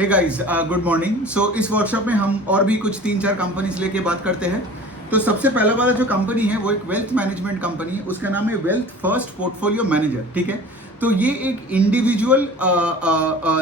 हे guys, good morning. So इस workshop में हम और भी कुछ 3-4 कंपनीज लेके बात करते हैं। तो सबसे पहला वाला जो कंपनी है वो एक वेल्थ मैनेजमेंट कंपनी है, उसका नाम है वेल्थ फर्स्ट पोर्टफोलियो मैनेजर। ठीक है, तो ये एक इंडिविजुअल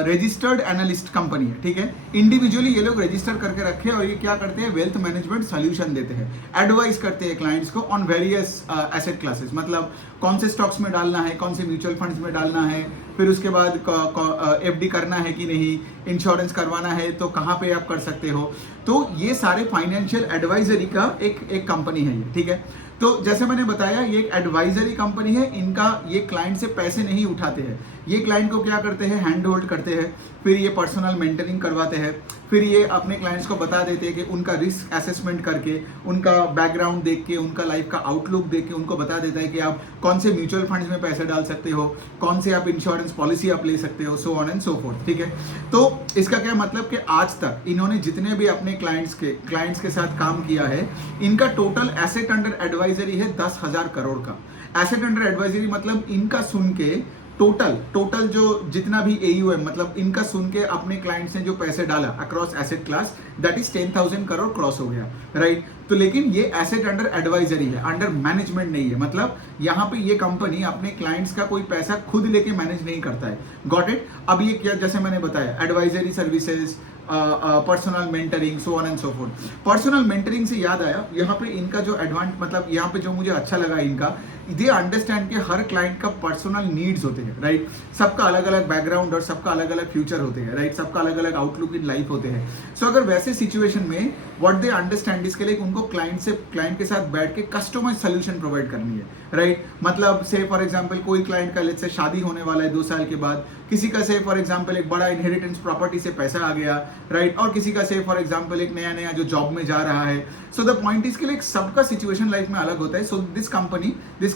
रजिस्टर्ड एनालिस्ट कंपनी है। ठीक है, इंडिविजुअली ये लोग रजिस्टर करके रखे और ये क्या करते हैं, वेल्थ मैनेजमेंट सोल्यूशन देते हैं, एडवाइस करते हैं क्लाइंट्स को ऑन वेरियस एसेट क्लासेस। मतलब कौन से स्टॉक्स में डालना है, कौन से म्यूचुअल फंड्स में डालना है, फिर उसके बाद एफडी करना है कि नहीं, इंश्योरेंस करवाना है तो कहाँ पे आप कर सकते हो। तो ये सारे फाइनेंशियल एडवाइजरी का एक कंपनी है ये। ठीक है, तो जैसे मैंने बताया ये एक एडवाइजरी कंपनी है। इनका ये क्लाइंट से पैसे नहीं उठाते हैं, ये क्लाइंट को क्या करते हैं, हैंड होल्ड करते हैं, फिर ये पर्सनल मेंटरिंग करवाते हैं, फिर ये अपने क्लाइंट्स को बता देते हैं कि उनका रिस्क असेसमेंट करके, उनका बैकग्राउंड देख के, उनका लाइफ का आउटलुक देख के उनको बता देता है कि आप कौन से म्यूचुअल फंड्स में पैसे डाल सकते हो, कौन से आप इंश्योरेंस पॉलिसी आप ले सकते हो, so on and so fourth. ठीक है, तो इसका क्या मतलब कि आज तक इन्होंने जितने भी अपने क्लाइंट्स के साथ काम किया है, इनका टोटल एसेट अंडर एडवाइजरी है 10,000 करोड़ का। एसेट अंडर एडवाइजरी मतलब इनका सुन के टोटल जो जितना भी AUM, मतलब इनका सुन के अपने क्लाइंट्स ने जो पैसे डाला across asset class, that is 10,000 crore cross हो गया, राइट। तो लेकिन ये एसेट अंडर एडवाइजरी है, अंडर मैनेजमेंट नहीं है। मतलब यहाँ पे ये कंपनी अपने क्लाइंट्स का कोई पैसा खुद लेके मैनेज नहीं करता है। Got it. अब ये क्या, जैसे मैंने बताया, advisory services, personal mentoring, so on and so fourth. Personal mentoring से याद आया, यहाँ पे इनका जो मतलब यहाँ पे जो मुझे अच्छा लगा इनका, दे अंडरस्टैंड कि हर क्लाइंट का पर्सनल नीड्स होते हैं, राइट। सबका अलग अलग बैकग्राउंड और सबका अलग अलग फ्यूचर होते हैं, राइट। सबका अलग अलग आउटलुक इन लाइफ होते हैं। सो अगर वैसे सिचुएशन में व्हाट दे अंडरस्टैंड, इसके लिए उनको क्लाइंट के साथ बैठ के कस्टमाइज सोल्यूशन प्रोवाइड करनी है, राइट। मतलब से फॉर एग्जांपल कोई क्लाइंट का लेट्स से शादी होने वाला है 2 साल के बाद, किसी का से फॉर एग्जांपल एक बड़ा इनहेरिटेंस प्रॉपर्टी से पैसा आ गया, राइट, और किसी का से फॉर एग्जांपल एक नया जो जॉब में जा रहा है। सो द पॉइंट इसके लिए सबका सिचुएशन लाइफ में अलग होता है। So this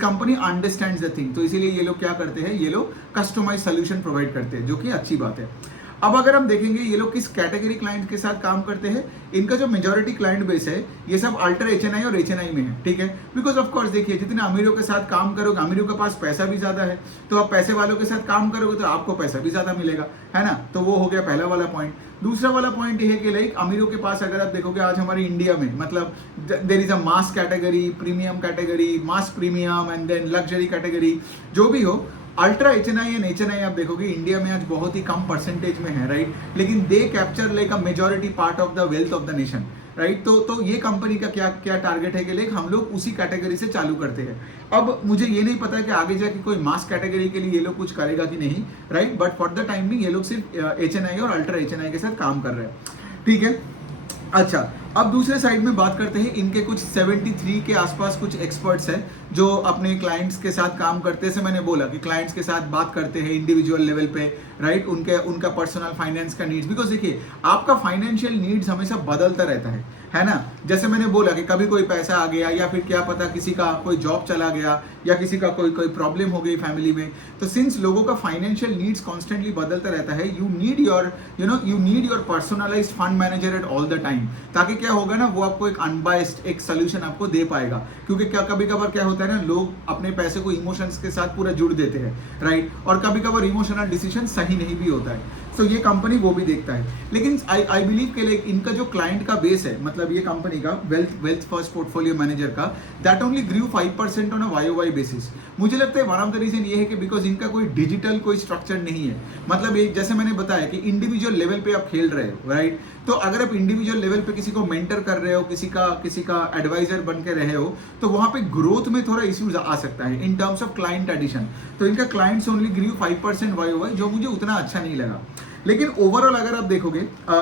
company understands the thing. तो इसीलिए ये लोग क्या करते हैं, ये लोग कस्टमाइज सोल्यूशन प्रोवाइड करते हैं, जो कि अच्छी बात है। अब अगर हम देखेंगे ये लोग किस कैटेगरी क्लाइंट के साथ काम करते हैं, इनका जो मेजॉरिटी क्लाइंट बेस है ये सब अल्ट्रा HNI और HNI में है। ठीक है, बिकॉज ऑफ कोर्स देखिए, जितने अमीरों के साथ काम करोगे, अमीरों के पास पैसा भी ज्यादा है, तो आप पैसे वालों के साथ काम करोगे तो आपको पैसा भी ज्यादा मिलेगा, है ना। तो वो हो गया पहला वाला पॉइंट। दूसरा वाला पॉइंट ये है कि लाइक अमीरों के पास अगर आप देखोगे आज हमारे इंडिया में, मतलब there is a mass category, premium category, mass premium and then luxury category, जो भी हो, अल्ट्रा HNI एंड HNI आप देखोगे इंडिया में आज बहुत ही कम परसेंटेज में है, राइट। लेकिन they capture like a majority part of the wealth of the nation, right. तो ये कंपनी का क्या टारगेट है कि लाइक हम लोग उसी कैटेगरी से चालू करते हैं। अब मुझे ये नहीं पता कि आगे जाके कोई मास कैटेगरी के लिए ये लोग कुछ करेगा कि नहीं, right, but for the time भी ये लोग सिर्फ HNI और अल्ट्रा HNI के साथ काम कर रहे हैं। ठीक है, अच्छा, अब दूसरे साइड में बात करते हैं, इनके कुछ 73 के आसपास कुछ एक्सपर्ट्स हैं जो अपने क्लाइंट्स के साथ काम करते हैं। जैसे मैंने बोला कि क्लाइंट्स के साथ बात करते हैं इंडिविजुअल लेवल पे, राइट, उनका पर्सनल फाइनेंस का नीड्स। बिकॉज देखिए, आपका फाइनेंशियल नीड्स हमेशा बदलता रहता है ना। जैसे मैंने बोला कि कभी कोई पैसा आ गया, या फिर क्या पता किसी का कोई जॉब चला गया, या किसी का कोई प्रॉब्लम हो गई फैमिली में। तो सिंस लोगों का फाइनेंशियल नीड्स कॉन्स्टेंटली बदलता रहता है, you need your personalised fund manager at all the time, ताकि क्या होगा ना, वो आपको एक अनबायस्ड एक सोल्यूशन आपको दे पाएगा। क्योंकि क्या कभी कभार क्या होता है ना, लोग अपने पैसे को इमोशंस के साथ पूरा जुड़ देते हैं, राइट, और कभी कभार इमोशनल डिसीजन सही नहीं भी होता है। सो ये कंपनी वो भी देखता है। लेकिन आई बिलीव के लिए इनका जो क्लाइंट का बेस है, मतलब ये कंपनी का वेल्थ फर्स्ट पोर्टफोलियो मैनेजर का, that only grew 5% on a YOY basis. मुझे लगता है वन ऑफ द रीजन ये है कि बिकॉज इनका कोई डिजिटल कोई स्ट्रक्चर नहीं है। मतलब एक जैसे मैंने बताया कि इंडिविजुअल लेवल पे आप खेल रहे हो, राइट। तो अगर आप इंडिविजुअल लेवल पे किसी को मेंटर कर रहे हो, किसी का एडवाइजर बन के रहे हो, तो वहां पे ग्रोथ में थोड़ा इश्यूज आ सकता है in terms of client addition. तो इनका क्लाइंट्स ओनली ग्रू 5% YOY, जो मुझे उतना अच्छा नहीं लगा। लेकिन ओवरऑल अगर आप देखोगे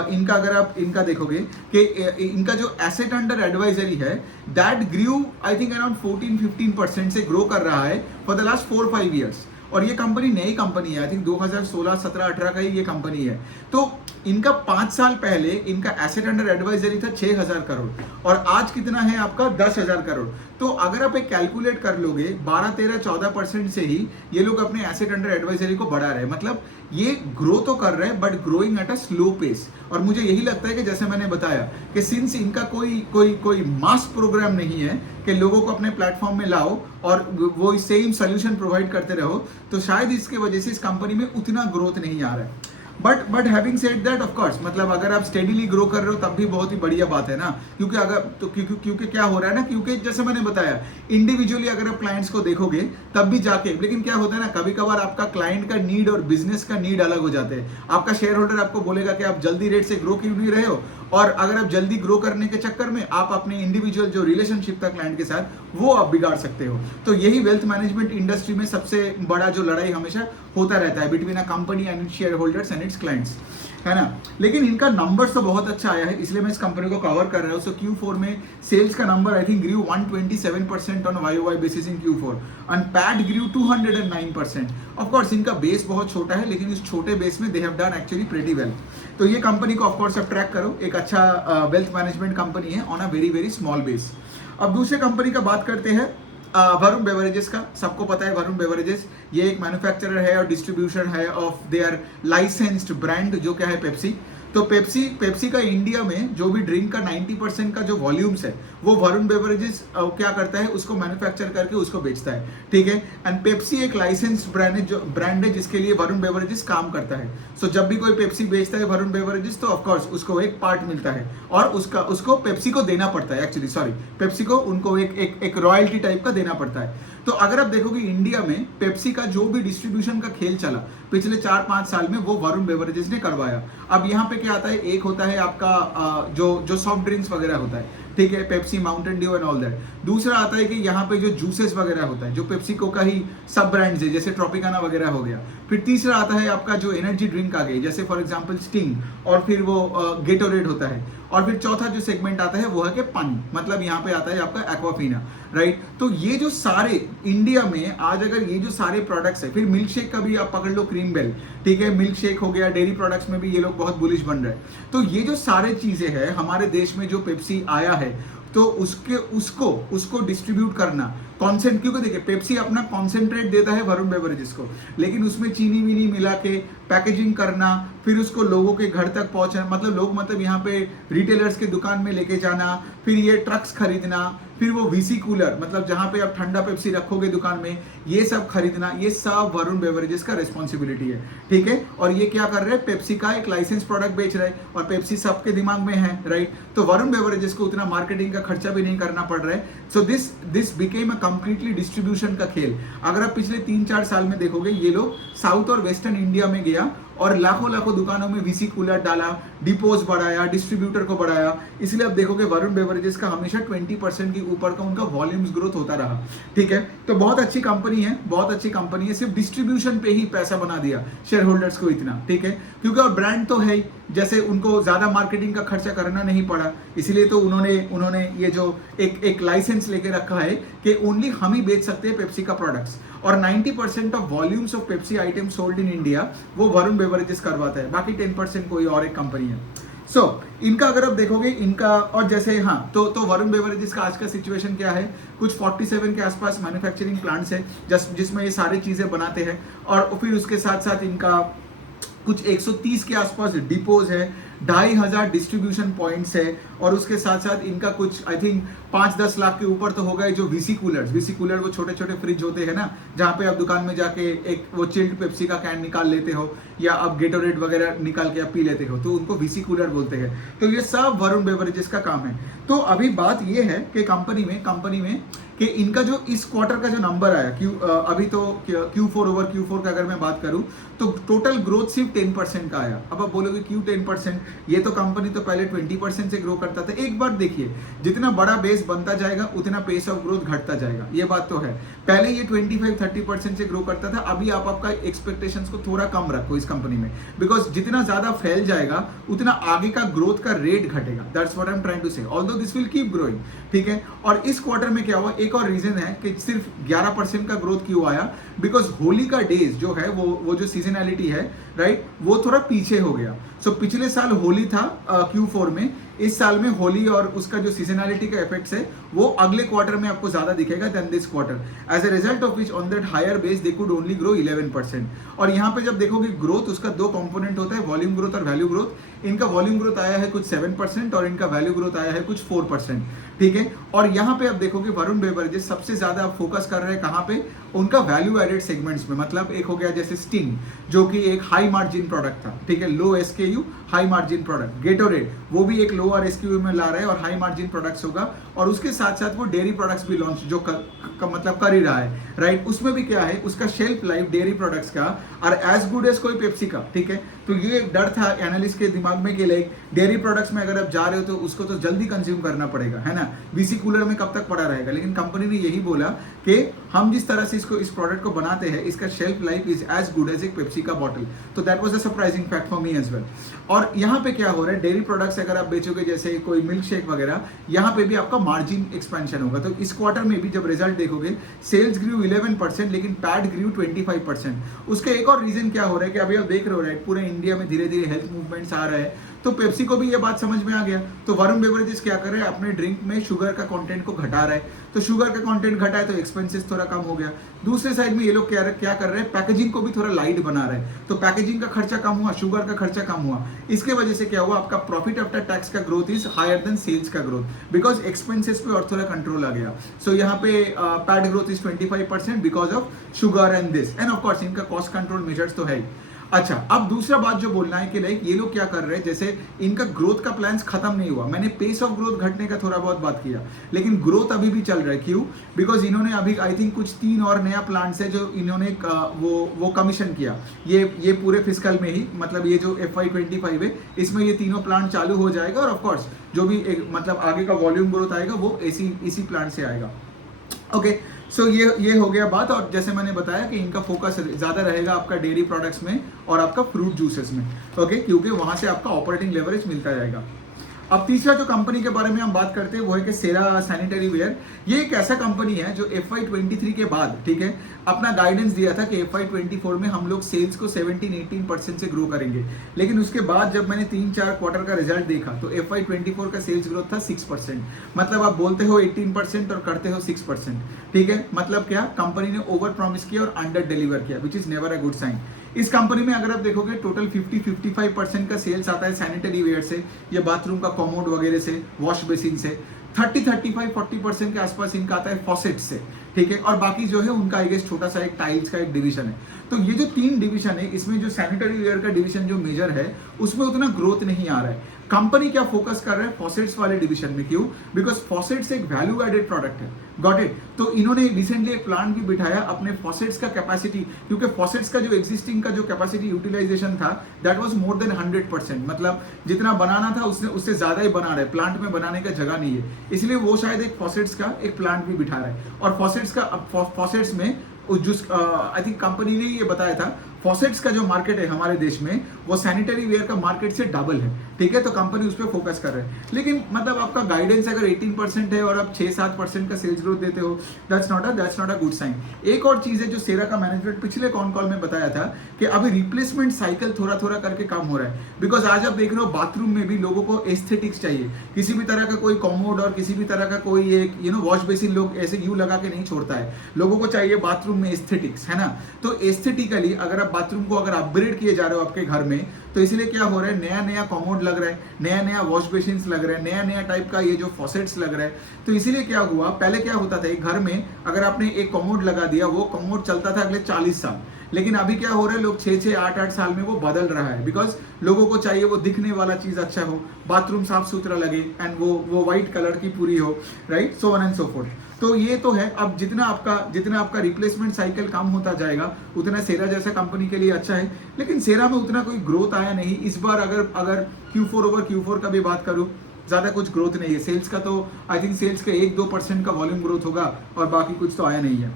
इनका देखोगे कि इनका जो एसेट अंडर एडवाइजरी है, that grew I think around 14-15% से ग्रो कर रहा है फॉर द लास्ट 4-5 ईयर्स। और ये कंपनी नई कंपनी है, आई थिंक 2016, 17, 18 का ही ये कंपनी है। तो इनका 5 साल पहले इनका एसेट अंडर एडवाइजरी था 6,000 करोड़, और आज कितना है आपका 10,000 करोड़। तो अगर आप एक कैलकुलेट कर लोगे, 12, 13, 14% से ही ये लोग अपने एसेट अंडर एडवाइजरी को बढ़ा रहे हैं। मतलब ये ग्रो तो कर रहे हैं, but growing at a slow pace. और मुझे यही लगता है कि जैसे मैंने बताया कि सिंस इनका कोई मास प्रोग्राम नहीं है कि लोगों को अपने प्लेटफॉर्म में लाओ और वो सेम सोल्यूशन प्रोवाइड करते रहो, तो शायद इसके वजह से इस कंपनी में उतना ग्रोथ नहीं आ रहा है। But having said that, of course मतलब अगर आप स्टेडीली ग्रो कर रहे हो तब भी बहुत ही बढ़िया बात है ना, क्योंकि अगर तो क्योंकि क्या हो रहा है ना, क्योंकि जैसे मैंने बताया इंडिविजुअली अगर आप क्लाइंट्स को देखोगे तब भी जाके, लेकिन क्या होता है ना, कभी कभार आपका क्लाइंट का नीड और बिजनेस का नीड अलग हो जाते हैं। आपका शेयर होल्डर आपको बोलेगा कि आप जल्दी रेट से ग्रो क्यों नहीं रहे हो, और अगर आप जल्दी ग्रो करने के चक्कर में आप अपने इंडिविजुअल जो रिलेशनशिप था क्लाइंट के साथ वो आप बिगाड़ सकते हो। तो यही वेल्थ मैनेजमेंट इंडस्ट्री में सबसे बड़ा जो लड़ाई हमेशा होता रहता है between a company and its share holders and it's clients, है ना। लेकिन इनका नंबर्स तो बहुत अच्छा आया है, इसलिए मैं इस कंपनी को कवर कर रहा हूँ। सो Q4 में सेल्स का number I think grew 127% on YOY basis in Q4 and PAT grew 209%। Of course इनका बेस बहुत छोटा है, लेकिन इस छोटे बेस में they have done actually pretty well. तो ये कंपनी को ऑफ कोर्स आप ट्रैक करो, एक अच्छा वेल्थ मैनेजमेंट कंपनी है on a very very small base. अब दूसरे कंपनी का बात करते हैं, वरुण बेवरेजेस का। सबको पता है वरुण बेवरेजेस ये एक मैन्युफैक्चरर है और डिस्ट्रीब्यूशन है ऑफ देयर लाइसेंस्ड ब्रांड जो क्या है पेप्सी। तो पेप्सी का इंडिया में जो भी ड्रिंक का 90% का जो वॉल्यूम्स है वो वरुण बेवरेजेस क्या करता है, उसको मैन्युफैक्चर करके उसको बेचता है, ठीक है। एंड पेप्सी एक लाइसेंस्ड ब्रांड है जिसके लिए वरुण बेवरेजेस काम करता है। सो जब भी कोई पेप्सी बेचता है वरुण बेवरेजेस तो ऑफकोर्स उसको एक पार्ट मिलता है और उसको पेप्सी को देना पड़ता है, एक्चुअली सॉरी पेप्सी को उनको एक रॉयल्टी टाइप का देना पड़ता है। तो अगर आप देखोगे इंडिया में पेप्सी का जो भी डिस्ट्रीब्यूशन का खेल चला पिछले 4-5 साल में वो वरुण बेवरेजेस ने करवाया। अब यहाँ पे क्या आता है, एक होता है आपका जो सॉफ्ट ड्रिंक्स वगैरह होता है, ठीक है, Pepsi, Mountain Dew and all that. दूसरा आता है कि यहाँ पे जो जूसेस वगैरह होता है जो पेप्सी को का ही सब ब्रांड्स है जैसे ट्रॉपिकाना वगैरह हो गया। फिर तीसरा आता है आपका जो एनर्जी ड्रिंक आ गई जैसे फॉर एग्जांपल स्टिंग, और फिर वो गेटोरेड होता है। और फिर चौथा जो सेगमेंट आता है वो है कि पानी, मतलब यहाँ पे आता है आपका एक्वाफीना, राइट। तो ये जो सारे इंडिया में आज अगर ये जो सारे प्रोडक्ट्स है, फिर मिल्क शेक का भी आप पकड़ लो, क्रीम बेल, ठीक है, मिल्क शेक हो गया, डेयरी प्रोडक्ट्स में भी ये लोग बहुत बुलिश बन रहे हैं। तो ये जो सारे चीजें हैं हमारे देश में जो पेप्सी आया है तो उसको डिस्ट्रीब्यूट करना कॉन्सेंट, क्योंकि देखिए पेप्सी अपना कॉन्सेंट्रेट देता है वरुण बेवरेजेस को, लेकिन उसमें चीनी वीनी मिला के पैकेजिंग करना, फिर उसको लोगों के घर तक पहुंचाना, मतलब यहाँ पे रिटेलर्स के दुकान में लेके जाना, फिर ये ट्रक्स खरीदना, फिर वो वीसी कूलर मतलब जहां पे आप ठंडा पेप्सी रखोगे दुकान में, ये सब खरीदना, ये सब वरुण बेवरेजेस का रिस्पॉन्सिबिलिटी है, ठीक है। और ये क्या कर रहे हैं, पेप्सी का एक लाइसेंस प्रोडक्ट बेच रहे हैं और पेप्सी सबके दिमाग में है, राइट। तो वरुण बेवरेजेस को उतना मार्केटिंग का खर्चा भी नहीं करना पड़ रहा है। So this became a completely distribution का खेल। अगर आप पिछले 3-4 साल में देखोगे ये लोग साउथ और वेस्टर्न इंडिया में गया और लाखों दुकानों में वीसी कूलर डाला, डिपोज बढ़ाया, डिस्ट्रीब्यूटर को बढ़ाया। इसलिए आप देखोगे वरुण बेवरेजेस का हमेशा 20% के ऊपर का उनका वॉल्यूम्स ग्रोथ होता रहा, ठीक है। तो बहुत अच्छी कंपनी है, बहुत अच्छी कंपनी है, सिर्फ डिस्ट्रीब्यूशन पे ही पैसा बना दिया शेयर होल्डर्स को इतना, ठीक है, क्योंकि और ब्रांड तो है ही, जैसे उनको ज्यादा मार्केटिंग का खर्चा करना नहीं पड़ा, इसीलिए तो उन्होंने ये जो एक लाइसेंस लेके रखा है कि ओनली हम ही बेच सकते हैं पेप्सी का प्रोडक्ट्स, और 90% of volumes of Pepsi item sold in India वो वरुण बेवरेजेस करवाता है, बाकी 10% कोई और एक कंपनी है। सो इनका अगर आप देखोगे इनका, और जैसे हाँ तो वरुण बेवरेजेस का आज का सिचुएशन क्या है, कुछ 47 के आसपास मैन्युफैक्चरिंग प्लांट्स है जिसमें ये सारी चीजें बनाते हैं, और फिर उसके साथ साथ इनका कुछ 130 के आसपास डिपोज है, 2500 डिस्ट्रीब्यूशन पॉइंट्स है, और उसके साथ साथ इनका कुछ आई थिंक 5-10 लाख के ऊपर तो हो गए जो वीसी कूलर वो छोटे छोटे फ्रिज होते हैं ना, जहाँ पे आप दुकान में जाके एक वो चिल्ड पेप्सी का कैन निकाल लेते हो या आप गेटोरेड वगैरह निकाल के आप पी लेते हो, तो उनको वीसी कूलर बोलते हैं। तो ये सब वरुण बेवरेजेस का काम है। तो अभी बात ये है कि कंपनी में कि इनका जो इस क्वार्टर का जो नंबर आया अभी तो Q4 ओवर Q4 का अगर मैं बात करूं तो टोटल ग्रोथ सिर्फ 10% का आया। अब आप बोलोगे क्यों 10%, ये तो कंपनी तो पहले 20% से ग्रो करता था। एक बार देखिए, जितना बड़ा बेस बनता जाएगा उतना पेस ऑफ ग्रोथ घटता जाएगा, ये बात तो है। पहले ये 25-30% से ग्रो करता था, अभी आप आपका एक्सपेक्टेशंस को थोड़ा कम रखो इस कंपनी में, बिकॉज जितना ज्यादा फैल जाएगा उतना आगे का ग्रोथ का रेट घटेगा। That's what I am trying to say, although this will keep growing, ठीक है। और इस क्वार्टर में क्या हुआ, एक और रीजन है कि सिर्फ 11% का ग्रोथ क्यों आया, बिकॉज होली का डेज जो है वो जो सीजनैलिटी है, राइट, वो थोड़ा पीछे हो गया। सो पिछले साल होली था Q4 में, इस साल में होली और उसका जो सीजनैलिटी का इफेक्ट्स है वो अगले क्वार्टर में आपको ज्यादा दिखेगा then this quarter, as a result of which on that higher base they could only grow 11%। और यहाँ पे जब देखोगे ग्रोथ, उसका दो कंपोनेंट होता है, वॉल्यूम ग्रोथ और वैल्यू ग्रोथ। इनका वॉल्यूम ग्रोथ आया है कुछ 7% और इनका वैल्यू ग्रोथ आया है कुछ 4%, ठीक है। और यहाँ पे आप देखोगे वरुण बेवरेजेस सबसे ज्यादा फोकस कर रहे हैं कहाँ पे, उनका वैल्यू एडेड सेगमेंट्स में। मतलब एक हो गया जैसे स्टिंग जो कि एक हाई मार्जिन प्रोडक्ट था, ठीक है, low SKU high margin product. Gatorade वो भी एक लोअर एसकेयू में ला रहा है और हाई मार्जिन प्रोडक्ट्स होगा, और उसके साथ साथ वो डेयरी प्रोडक्ट्स भी लॉन्च जो मतलब कर ही रहा है, राइट। उसमें भी क्या है, उसका शेल्फ लाइफ डेयरी प्रोडक्ट्स का और एज गुड एज कोई पेप्सी का, ठीक है। तो ये एक डर था एनालिस्ट के दिमाग में कि लाइक डेयरी प्रोडक्ट्स में अगर आप जा रहे हो तो उसको तो जल्दी कंज्यूम करना पड़ेगा, है ना, वीसी कूलर में कब तक पड़ा रहेगा। लेकिन कंपनी ने यही बोला कि हम जिस तरह से इस प्रोडक्ट को बनाते हैं, इसका shelf life is as good as एक पेप्सी का बॉटल। तो that was a surprising fact for me as well. और यहाँ पे क्या हो रहा है, डेयरी प्रोडक्ट्स अगर आप बेचोगे जैसे कोई मिल्क शेक वगैरह, यहाँ पे भी आपका मार्जिन एक्सपेंशन होगा। तो इस क्वार्टर में भी जब रिजल्ट देखोगे, सेल्स ग्रू 11% लेकिन पैट ग्रू 25%। उसका एक और रीजन क्या हो रहा है कि अभी आप देख रहे हो, राइट, पूरे इंडिया में धीरे धीरे हेल्थ मूवमेंट्स आ रहे हैं, तो पेप्सी को भी ये बात समझ में आ गया। तो वरुण बेवरेजेस क्या कर रहे हैं, अपने ड्रिंक में शुगर का कंटेंट को घटा रहा है। तो शुगर का कंटेंट घटा है तो एक्सपेंसेस थोड़ा कम हो गया। दूसरे साइड में ये लोग क्या कर रहे हैं, पैकेजिंग को भी थोड़ा लाइट बना रहे हैं। तो पैकेजिंग का खर्चा कम हुआ, शुगर का खर्चा कम हुआ। इसके वजह से क्या हुआ, आपका प्रॉफिट आफ्टर टैक्स का growth is higher than sales का ग्रोथ, बिकॉज एक्सपेंसेस पे और थोड़ा कंट्रोल आ गया। सो यहाँ पे PAT growth is 25% because of sugar and this, and of course इनका कॉस्ट कंट्रोल मेजर्स तो है ही। अच्छा, अब दूसरा बात जो बोलना है कि लाइक ये लोग क्या कर रहे हैं, जैसे इनका ग्रोथ का प्लान्स खत्म नहीं हुआ। मैंने पेस ऑफ ग्रोथ घटने का थोड़ा बहुत बात किया, लेकिन ग्रोथ अभी भी चल रहा है। क्यों? बिकॉज इन्होंने अभी आई थिंक कुछ 3 और नया प्लांट्स है जो इन्होंने वो कमीशन किया ये पूरे फिस्कल में ही, मतलब ये जो FY25 है इसमें ये तीनों प्लांट चालू हो जाएगा। और ऑफकोर्स जो भी मतलब आगे का वॉल्यूम ग्रोथ आएगा वो इसी प्लांट से आएगा। ओके, सो ये हो गया बात। और जैसे मैंने बताया कि इनका फोकस ज्यादा रहेगा आपका डेयरी प्रोडक्ट्स में और आपका फ्रूट जूसेस में, ओके, क्योंकि वहां से आपका ऑपरेटिंग लेवरेज मिलता जाएगा। अब तीसरा जो कंपनी के बारे में हम बात करते हैं वो है कि सेरा सैनिटरी वेयर। ये एक ऐसा कंपनी है जो FY23 के बाद, ठीक है, अपना गाइडेंस दिया था कि FY24 में हम लोग सेल्स को 17-18% से ग्रो करेंगे। लेकिन उसके बाद जब मैंने 3-4 क्वार्टर का रिजल्ट देखा तो FY24 का सेल्स ग्रोथ था 6%। मतलब आप बोलते हो 18% और करते हो 6%, ठीक है। मतलब क्या, कंपनी ने ओवर प्रॉमिस किया और अंडर डिलीवर किया, which is never a good sign. इस कंपनी में अगर आप देखोगे टोटल 50-55% का सेल्स आता है सैनिटरी वेयर से, या बाथरूम का कॉमोड वगैरह से, वॉश बेसिन से। 30-35-40% के आसपास इनका आता है फॉसेट से, ठीक है। और बाकी जो है उनका आई गेस छोटा सा एक टाइल्स का एक डिवीजन है। तो ये जो 3 डिवीजन है, इसमें जो सैनिटरी वेयर का डिवीजन जो मेजर है उसमें उतना ग्रोथ नहीं आ रहा है। कंपनी क्या फोकस कर रहा है, फॉसेट्स वाले डिवीजन में। क्यों? बिकॉज फॉसेट्स एक वैल्यू एडेड प्रोडक्ट है, गॉट इट। तो इन्होंने रिसेंटली एक प्लांट भी बिठाया अपने फॉसेट्स का कैपेसिटी, क्योंकि फॉसेट्स का जो एग्जिस्टिंग का जो कैपेसिटी यूटिलाइजेशन था दैट वाज मोर देन 100%। मतलब जितना बनाना था उससे ज्यादा ही बना रहा है, प्लांट में बनाने का जगह नहीं है, इसलिए वो शायद एक फॉसेट्स का एक प्लांट भी बिठा रहा है। और फॉसेट्स में आई थिंक कंपनी ने ये बताया था, फॉसेट्स का जो मार्केट है हमारे देश में वो सैनिटरी वेयर का मार्केट से डबल है, ठीक है। तो कंपनी उस पर फोकस कर रहे हैं। लेकिन मतलब आपका गाइडेंस अगर 18% है और आप 6-7% का सेल्स ग्रोथ देते हो, that's not a good sign. एक और चीज है जो सेरा का मैनेजमेंट पिछले कॉन कॉल में बताया था कि अभी रिप्लेसमेंट साइकिल थोड़ा थोड़ा करके कम हो रहा है। बिकॉज आज आप देख रहे हो बाथरूम में भी लोगों को एस्थेटिक्स चाहिए। किसी भी तरह का कोई कॉमोड और किसी भी तरह का कोई एक वॉश बेसिन लोग ऐसे यूं लगा के नहीं छोड़ता है, लोगों को चाहिए बाथरूम में एस्थेटिक्स, है ना। तो एस्थेटिकली अगर आप बाथरूम को अगर अपग्रेड किए जा रहे हो आपके घर में, तो इसलिए क्या हो रहा है, नया नया कॉमोड लग रहा है, नया नया वॉश बेसिन लग रहा है, नया नया टाइप का ये जो फॉसेट्स लग रहा है। तो इसीलिए क्या हुआ, पहले क्या होता था, एक घर में अगर आपने एक कॉमोड लगा दिया, वो कॉमोड चलता था अगले 40 साल। लेकिन अभी क्या हो रहा है, लोग 6-6, 8-8 साल में वो बदल रहा है। बिकॉज लोगों को चाहिए वो दिखने वाला चीज अच्छा हो, बाथरूम साफ सुथरा लगे एंड वो व्हाइट कलर की पूरी हो, right, so on and so fourth. तो ये तो है। अब जितना आपका रिप्लेसमेंट साइकिल कम होता जाएगा उतना सेरा जैसा कंपनी के लिए अच्छा है। लेकिन सेरा में उतना कोई ग्रोथ आया नहीं इस बार। अगर Q4 ओवर Q4 का भी बात करूं, ज्यादा कुछ ग्रोथ नहीं है सेल्स का। तो आई थिंक सेल्स का 1-2% का वॉल्यूम ग्रोथ होगा और बाकी कुछ तो आया नहीं है।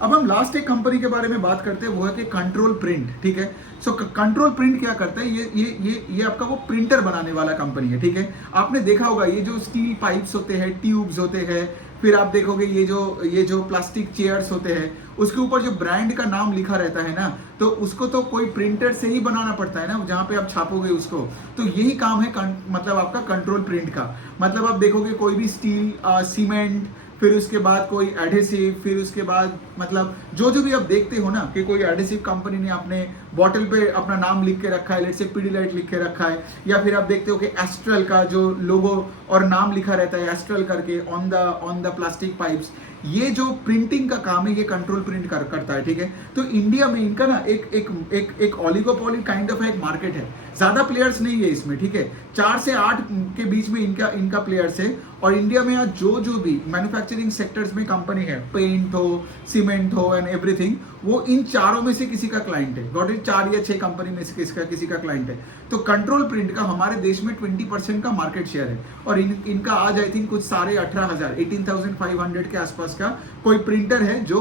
अब हम लास्ट एक कंपनी के बारे में बात करते हैं, वो है कि कंट्रोल प्रिंट, ठीक है। सो कंट्रोल प्रिंट क्या करता है, ये आपका वो प्रिंटर बनाने वाला कंपनी है, ठीक है। आपने देखा होगा ये जो स्टील पाइप्स होते हैं, ट्यूब्स होते हैं, फिर आप देखोगे ये जो प्लास्टिक चेयर्स होते हैं, उसके ऊपर जो ब्रांड का नाम लिखा रहता है ना, तो उसको तो कोई प्रिंटर से ही बनाना पड़ता है ना, जहां पे आप छापोगे उसको। तो यही काम है मतलब आपका कंट्रोल प्रिंट का। मतलब आप देखोगे कोई भी स्टील, सीमेंट, फिर उसके बाद कोई एडहेसिव, फिर उसके बाद मतलब जो जो भी आप देखते हो ना कि कोई एडहेसिव कंपनी ने अपने बॉटल पे अपना नाम लिख के रखा है, लेट्स से पीडीलाइट लिख के रखा है, या फिर आप देखते हो कि एस्ट्रल का जो लोगो और नाम लिखा रहता है एस्ट्रल करके ऑन द प्लास्टिक पाइप्स, ये जो प्रिंटिंग का काम है ये कंट्रोल प्रिंट करता है, ठीक है। तो इंडिया में इनका ना एक ऑलिगोपोली काइंड ऑफ एक मार्केट है, ज्यादा प्लेयर्स नहीं है इसमें, ठीक है। 4 से 8 के बीच में इनका प्लेयर्स है। और इंडिया में आज जो भी मैन्युफैक्चरिंग सेक्टर्स में कंपनी है, पेंट हो, सीमेंट हो एंड एवरीथिंग, वो इन चारों में से किसी का क्लाइंट है। गॉट इट, 4 या 6 कंपनी में से किसी का क्लाइंट है। तो कंट्रोल प्रिंट का हमारे देश में 20% का मार्केट शेयर है। और इनका आज आई थिंक कुछ 18,500 18,500 के आसपास का कोई प्रिंटर है जो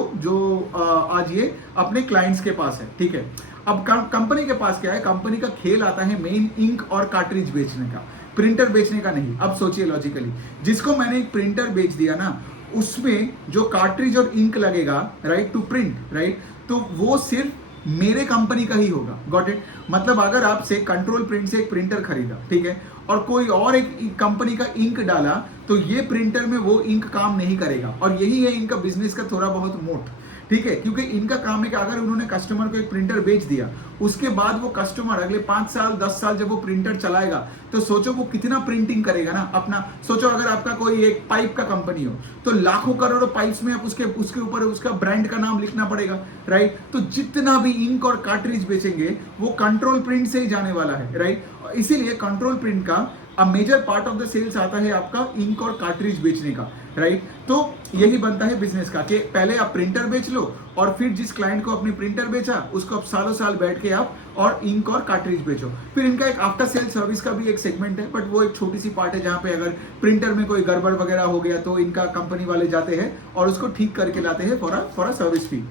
आज ये अपने क्लाइंट्स के पास है, ठीक है। अब कंपनी के पास क्या है, कंपनी का खेल आता है मेन इंक और कार्ट्रिज बेचने का, प्रिंटर बेचने का नहीं। अब सोचिए लॉजिकली, जिसको मैंने एक प्रिंटर बेच दिया ना, उसमें जो कार्ट्रिज और इंक लगेगा, राइट, टू प्रिंट, राइट, तो वो सिर्फ मेरे कंपनी का ही होगा। Got it. मतलब अगर आपसे कंट्रोल प्रिंट से एक प्रिंटर खरीदा, ठीक है, और कोई और एक कंपनी का इंक डाला, तो ये प्रिंटर में वो इंक काम नहीं करेगा। और यही है इनका बिजनेस का थोड़ा बहुत मोट, ठीक है। क्योंकि इनका काम है कि अगर उन्होंने कस्टमर को एक प्रिंटर बेच दिया, उसके बाद वो कस्टमर अगले 5 साल 10 साल जब वो प्रिंटर चलाएगा, तो सोचो वो कितना प्रिंटिंग करेगा ना अपना। सोचो अगर आपका कोई एक पाइप का कंपनी हो, तो लाखों करोड़ों पाइप्स में आप उसके ऊपर उसका ब्रांड का नाम लिखना पड़ेगा, राइट। तो जितना भी इंक और कार्ट्रिज बेचेंगे वो कंट्रोल प्रिंट से ही जाने वाला है, राइट। इसीलिए कंट्रोल प्रिंट का major part of the sales आता है आपका इंक और कार्ट्रिज बेचने का, राइट। तो यही बनता है बिजनेस का कि पहले आप प्रिंटर बेच लो, और फिर जिस क्लाइंट को अपनी प्रिंटर बेचा उसको आप सालों साल बैठ के आप और इंक और कार्ट्रिज बेचो। फिर इनका एक आफ्टर सेल सर्विस का भी एक सेगमेंट है, बट वो एक छोटी सी पार्ट है, जहां पे अगर प्रिंटर में कोई गड़बड़ वगैरह हो गया तो इनका कंपनी वाले जाते हैं और उसको ठीक करके लाते हैं फॉर अ सर्विस फी,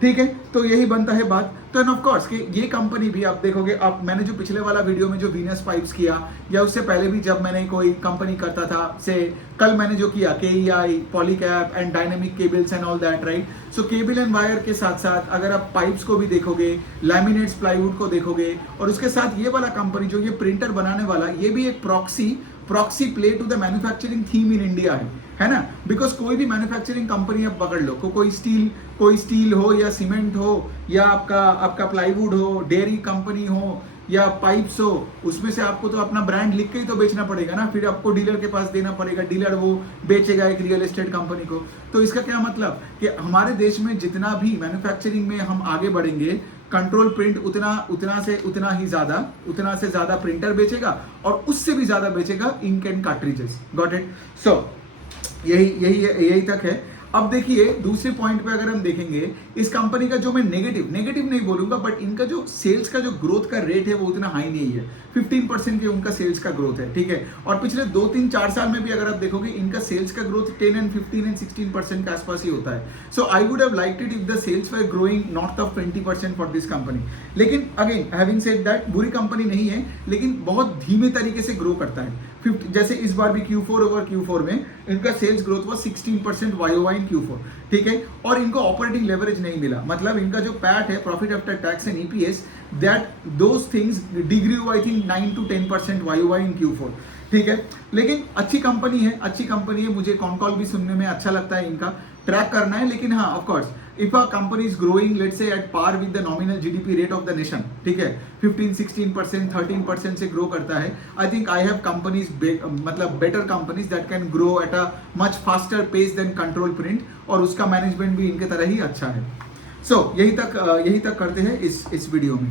ठीक है। तो यही बनता है बात। तो एंड ऑफ कोर्स कि ये कंपनी भी आप देखोगे, अब मैंने जो पिछले वाला वीडियो में जो वीनस पाइप्स किया, या उससे पहले भी जब मैंने कोई कंपनी करता था, से कल मैंने जो किया KEI, Polycab and dynamic cables and all that, right. So cable and wire के साथ साथ अगर आप पाइप्स को भी देखोगे, लैमिनेट्स, प्लाईवुड को देखोगे, और उसके साथ ये वाला कंपनी जो ये प्रिंटर बनाने वाला, ये भी एक proxy play to the manufacturing theme in India है ना। बिकॉज कोई भी मैन्युफैक्चरिंग कंपनी आप पकड़ लो, कोई स्टील हो या सीमेंट हो या आपका प्लाईवुड हो, डेयरी कंपनी हो या पाइप्स हो, उसमें से आपको तो अपना ब्रांड लिख के ही तो बेचना पड़ेगा ना। फिर आपको डीलर के पास देना पड़ेगा, डीलर वो बेचेगा एक रियल एस्टेट कंपनी को। तो इसका क्या मतलब कि हमारे देश में जितना भी मैन्युफैक्चरिंग में हम आगे बढ़ेंगे, कंट्रोल प्रिंट उतना से ज्यादा प्रिंटर बेचेगा, और उससे भी ज्यादा बेचेगा ink and cartridges. Got it. So यही तक है। अब देखिए दूसरे पॉइंट पे अगर हम देखेंगे, इस कंपनी का जो मैं नेगेटिव नहीं बोलूंगा, बट इनका जो सेल्स का जो ग्रोथ का रेट है वो उतना हाई नहीं है। 15% के उनका सेल्स का ग्रोथ है, ठीक है। और पिछले 2-3-4 साल में भी अगर आप देखोगे, इनका सेल्स का ग्रोथ 10 एंड 15 एंड 16% के आसपास ही होता है। So I would have liked it if the sales were growing north of 20% for this company. लेकिन अगेन हैविंग सेड दैट, बुरी कंपनी नहीं है, लेकिन बहुत धीमे तरीके से ग्रो करता है। जैसे इस बार भी Q4 ओवर Q4 में इनका सेल्स ग्रोथ हुआ 16% YOY इन Q4, ठीक है। और इनको ऑपरेटिंग लेवरेज नहीं मिला, मतलब इनका जो पैट है, profit after tax and EPS, that those things degree I think 9 to 10% YOY in Q4, ठीक है। लेकिन अच्छी कंपनी है, मुझे कॉन कॉल भी सुनने में अच्छा लगता है, इनका ट्रैक करना है। लेकिन हाँ, of course if a company is growing let's say at par with the nominal GDP rate of the nation, ठीक है, 15-16% 13% से ग्रो करता है, I think I have companies, मतलब better companies that can grow at a much faster pace than control print, और उसका management भी इनके तरह ही अच्छा है। सो यही तक करते हैं इस वीडियो में।